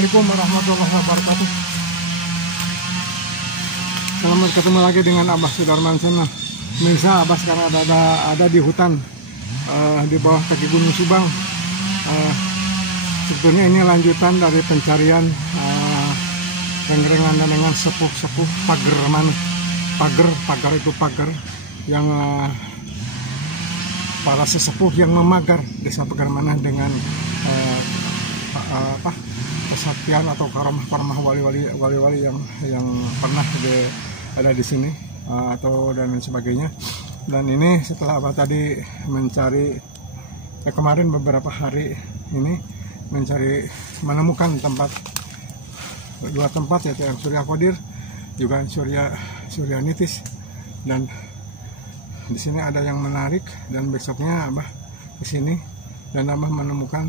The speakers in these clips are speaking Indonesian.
Assalamualaikum warahmatullahi wabarakatuh. Selamat ketemu lagi dengan Abah Sudarmansyah. Misal Abah sekarang ada di hutan di bawah kaki Gunung Subang. Sebetulnya ini lanjutan dari pencarian rengrengan dengan sepuh-sepuh pagar mana. Pagar itu pagar yang para sesepuh yang memagar desa Pagarmanah dengan kesaktian atau karamah wali-wali yang pernah ada di sini atau dan sebagainya. Dan ini setelah Abah tadi mencari kemarin beberapa hari ini menemukan dua tempat, yaitu yang Surya Qadir juga Surya Nitis. Dan di sini ada yang menarik, dan besoknya Abah di sini dan Abah menemukan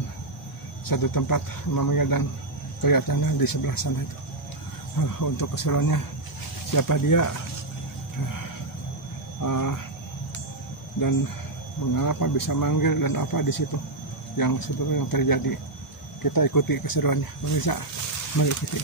satu tempat namanya, dan kelihatannya di sebelah sana itu. Untuk keseruannya siapa dia dan mengapa bisa manggil dan apa di situ yang sebetulnya yang terjadi. Kita ikuti keseruannya, bisa mengikuti.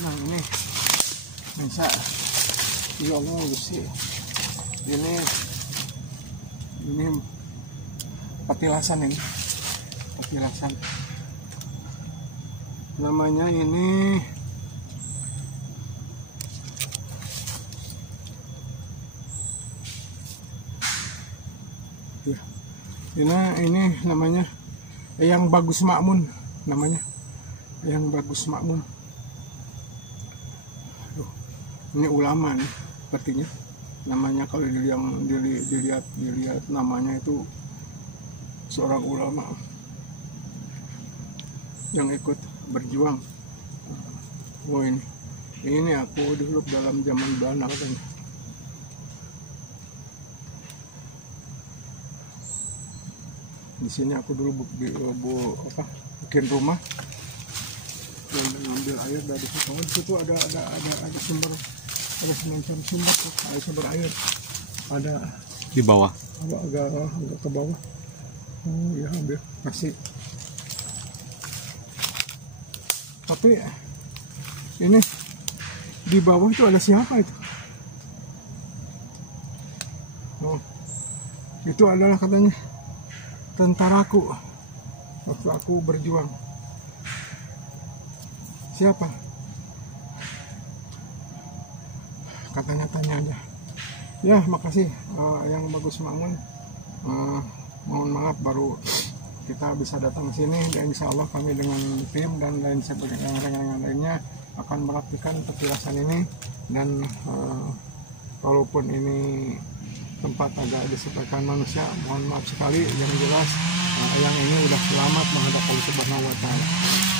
Nah ini bisa, ya Allah sih, ini petilasan namanya ini. Ya, ini namanya Eyang Bagus Makmun, namanya Eyang Bagus Makmun. Ini ulama nih, sepertinya namanya. Kalau dilihat namanya itu seorang ulama yang ikut berjuang. Oh ini aku dulu dalam zaman Belanda katanya. Di sini aku dulu bikin rumah dan ngambil air dari situ. Di situ ada sumber, ada semacam sumber, ada sumber air, ada di bawah, agak ke bawah. Oh ya, ambil kasih. Tapi ini di bawah itu ada siapa itu? Oh, itu adalah katanya tentaraku waktu aku berjuang. Siapa? Katanya tanya aja. Ya, makasih yang Bagus Makmun. Mohon maaf baru kita bisa datang ke sini, dan insya Allah kami dengan tim dan lain sebagainya yang lainnya akan merapikan petilasan ini. Dan walaupun ini tempat agak disebabkan manusia, mohon maaf sekali. Yang jelas yang ini udah selamat menghadap Allah Subhanahu wa Ta'ala.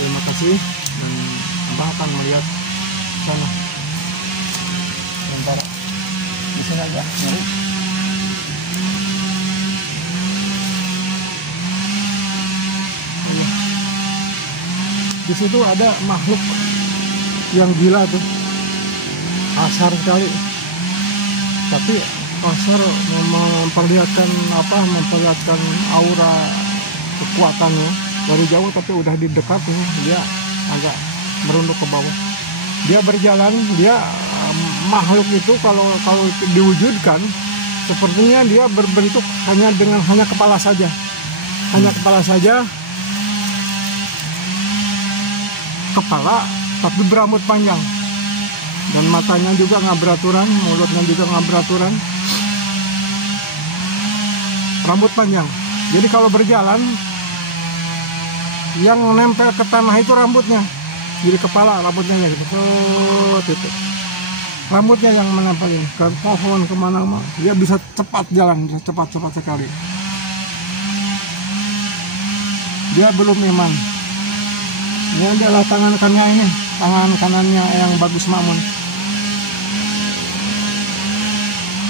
Terima kasih, dan Abah akan melihat sana. Sebentar di sini aja. Di situ ada makhluk yang gila tuh, kasar sekali. Tapi kasar memperlihatkan aura kekuatannya dari jauh, tapi udah di dekat nih dia agak merunduk ke bawah. Dia berjalan, makhluk itu kalau diwujudkan sepertinya dia berbentuk hanya kepala saja, kepala tapi berambut panjang, dan matanya juga nggak beraturan, mulutnya juga nggak beraturan, rambut panjang. Jadi kalau berjalan yang nempel ke tanah itu rambutnya, jadi kepala rambutnya gitu, rambutnya yang menempel ini ke pohon kemana-mana. Dia bisa cepat jalan, cepat sekali. Dia belum iman. Ini adalah tangan kanannya ini, tangan kanannya yang bagus makmun.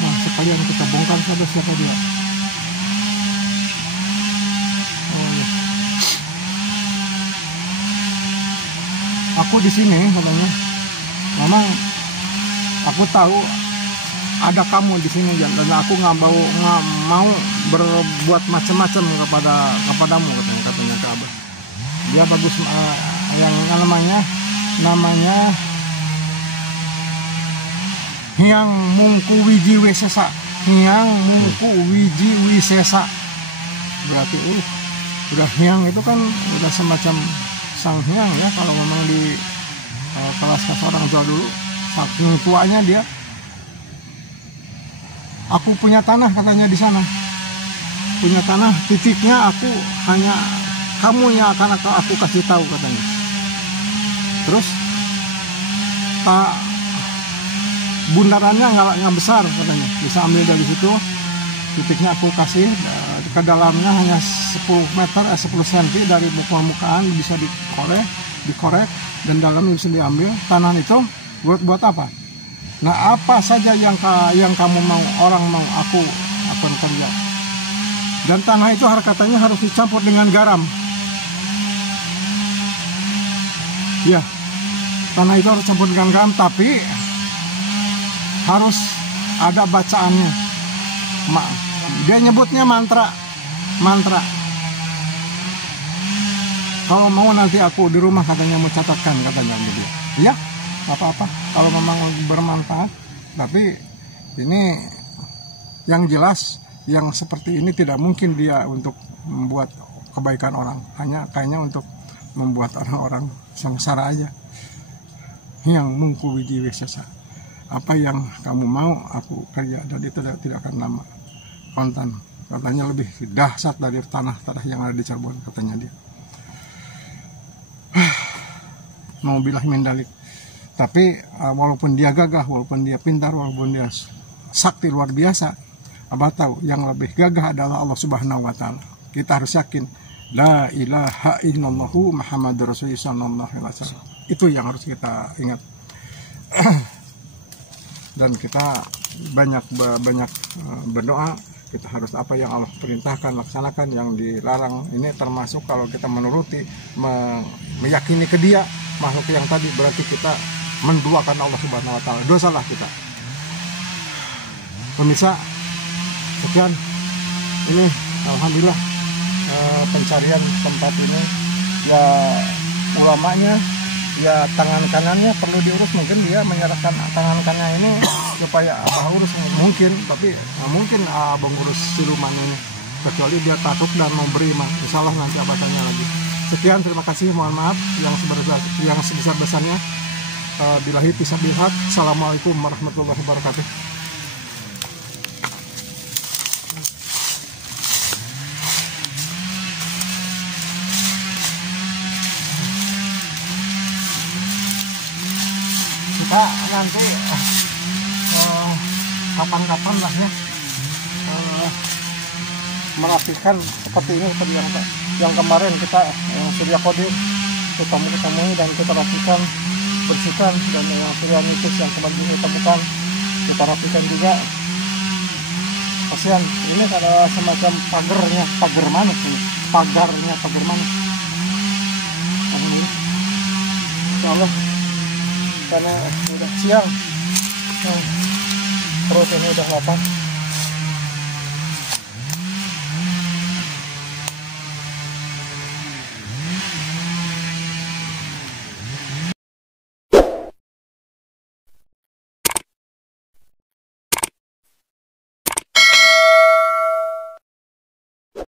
Nah, sekalian kita bongkar saja siapa dia. Oh, iya. Aku di sini katanya, memang aku tahu ada kamu di sini dan aku nggak mau berbuat macam-macam kepadamu katanya ke Abah. Dia bagus yang namanya Hyang Mungku Wiji Wisesa. Hyang Mungku Wiji Wisesa. Berarti udah Hyang itu kan udah semacam sang Hyang ya, kalau memang di kelas orang Jawa dulu, saking tuanya dia. Aku punya tanah katanya di sana, punya tanah, titiknya aku hanya kamu yang akan aku kasih tahu katanya. Terus tak bundarannya nggak besar katanya, bisa ambil dari situ, titiknya aku kasih, ke dalamnya hanya 10 meter 10 cm dari permukaan, bisa dikorek dan dalamnya bisa diambil. Tanah itu buat apa? Nah, apa saja yang kamu mau, orang mau, aku akan kerja. Dan tanah itu katanya harus dicampur dengan garam. Ya, tanah itu harus campur dengan garam, tapi harus ada bacaannya. Dia nyebutnya mantra. Kalau mau nanti aku di rumah katanya mau catatkan katanya dia. Ya, apa-apa kalau memang bermanfaat. Tapi ini yang jelas, yang seperti ini tidak mungkin dia untuk membuat kebaikan orang, hanya kayaknya untuk membuat orang-orang sengsara aja. Yang Mungku Wiji Wisesa, apa yang kamu mau aku kerja, dan itu tidak akan lama. Kontan katanya lebih dahsyat dari tanah yang ada di Cirebon katanya dia. Mau bilang mendalik. Tapi walaupun dia gagah, walaupun dia pintar, walaupun dia sakti luar biasa, Abah tahu yang lebih gagah adalah Allah Subhanahu wa Ta'ala. Kita harus yakin la ilaha illallah Muhammadur Rasulullah sallallahu alaihi wasallam. Itu yang harus kita ingat. Dan kita banyak berdoa. Kita harus apa yang Allah perintahkan laksanakan, yang dilarang ini termasuk kalau kita menuruti, meyakini ke dia makhluk yang tadi, berarti kita menduakan Allah Subhanahu wa Ta'ala. Dosalah kita. Pemirsa, sekian ini alhamdulillah pencarian tempat ini. Ya ulamanya, ya tangan kanannya perlu diurus, mungkin dia menyerahkan tangan kanannya ini supaya Abah urus mungkin, tapi mungkin Abang urus siluman ini, kecuali dia takut dan mau beri mah. Insyaallah nanti Abah tanya lagi. Sekian, terima kasih, mohon maaf yang sebesar-besarnya. Billahi taufiq. Assalamualaikum warahmatullahi wabarakatuh. Kita nanti kapan-kapan lah ya merapikan seperti ini, seperti yang kemarin kita yang Surya Kodir ketemu dan kita rapikan, bersihkan, dan yang Surya Nitus yang kemarin kita temukan kita rapikan juga. Kasihan, ini ada semacam pagar manuk ini, pagarnya pagar manuk. Insyaallah karena udah siang, perut ini udah lapar.